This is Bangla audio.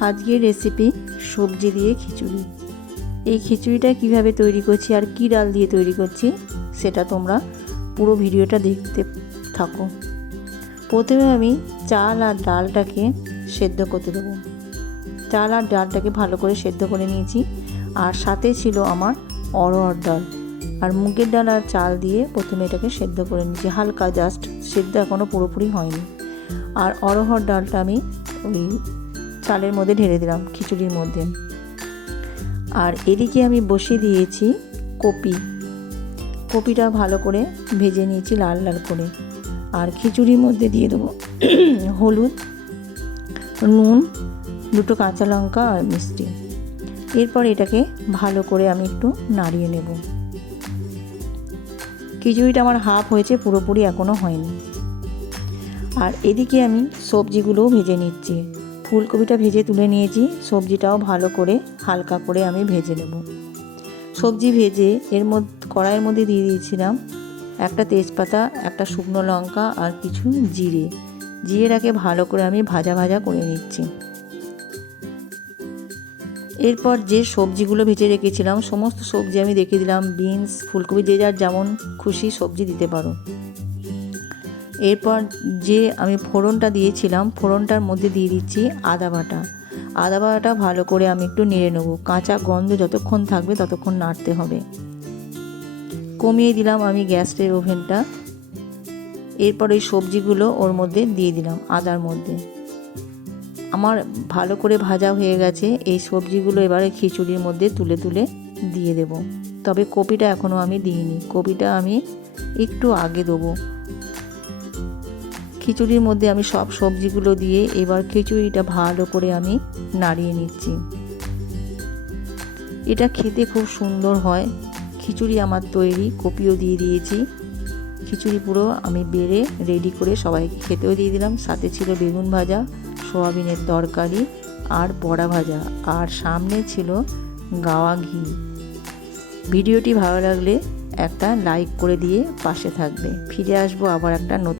আজকের রেসিপি সবজি দিয়ে খিচুড়ি। এই খিচুড়িটা কীভাবে তৈরি করছি আর কী ডাল দিয়ে তৈরি করছি, সেটা তোমরা পুরো ভিডিওটা দেখতে থাকো। প্রথমে আমি চাল আর ডালটাকে সেদ্ধ করতে দেবো। চাল আর ডালটাকে ভালো করে সেদ্ধ করে নিয়েছি, আর সাথে ছিল আমার অরহর ডাল। আর মুগের ডাল আর চাল দিয়ে প্রথমে এটাকে সেদ্ধ করে নিয়েছি, হালকা জাস্ট সেদ্ধ এখনও পুরোপুরি হয়নি। আর অরহর ডালটা আমি ওই চালের মধ্যে ঢেলে দিলাম, খিচুড়ির মধ্যে। আর এদিকে আমি বসিয়ে দিয়েছি কপি। কপিটা ভালো করে ভেজে নিয়েছি লাল লাল করে। আর খিচুড়ির মধ্যে দিয়ে দেবো হলুদ, নুন, দুটো কাঁচা লঙ্কা আর মিষ্টি। এরপর এটাকে ভালো করে আমি একটু নাড়িয়ে নেব। খিচুড়িটা আমার হাফ হয়েছে, পুরোপুরি এখনও হয়নি। আর এদিকে আমি সবজিগুলোও ভেজে নিচ্ছি। ফুলকপিটা ভেজে তুলে নিয়েছি। সবজিটাও ভালো করে হালকা করে আমি ভেজে নেব। সবজি ভেজে এর মধ্যে কড়াইয়ের মধ্যে দিয়ে দিয়েছিলাম একটা তেজপাতা, একটা শুকনো লঙ্কা আর কিছু জিরে। জিরেটাকে ভালো করে আমি ভাজা ভাজা করে নিচ্ছি। এরপর যে সবজিগুলো ভেজে রেখেছিলাম, সমস্ত সবজি আমি রেখে দিলাম। বিনস, ফুলকপি, যে যার যেমন খুশি সবজি দিতে পারো। এরপর যে আমি ফোড়নটা দিয়েছিলাম, ফোড়নটার মধ্যে দিয়ে দিচ্ছি আদা বাটা। আদা বাটাটা ভালো করে আমি একটু নেড়ে নেব। কাঁচা গন্ধ যতক্ষণ থাকবে ততক্ষণ নাড়তে হবে। কমিয়ে দিলাম আমি গ্যাসের ওভেনটা। এরপর ওই সবজিগুলো ওর মধ্যে দিয়ে দিলাম আদার মধ্যে। আমার ভালো করে ভাজা হয়ে গেছে। এই সবজিগুলো এবারে খিচুড়ির মধ্যে তুলে তুলে দিয়ে দেব। তবে কপিটা এখনও আমি দিইনি। কপিটা আমি একটু আগে দেবো। খিচুড়ির মধ্যে আমি সব সবজিগুলো দিয়ে এবার খিচুড়িটা ভালো করে আমি নাড়িয়ে নিচ্ছি। এটা খেতে খুব সুন্দর হয়। খিচুড়ি আমার তৈরি, কপিও দিয়ে দিয়েছি। খিচুড়ি পুরো আমি বেড়ে রেডি করে সবাইকে খেতেও দিয়ে দিলাম। সাথে ছিল বেগুন ভাজা, সোয়াবিনের তরকারি আর বড়া ভাজা। আর সামনে ছিল গাওয়া ঘি। ভিডিওটি ভালো লাগলে একটা লাইক করে দিয়ে পাশে থাকবে। ফিরে আসব আবার একটা নতুন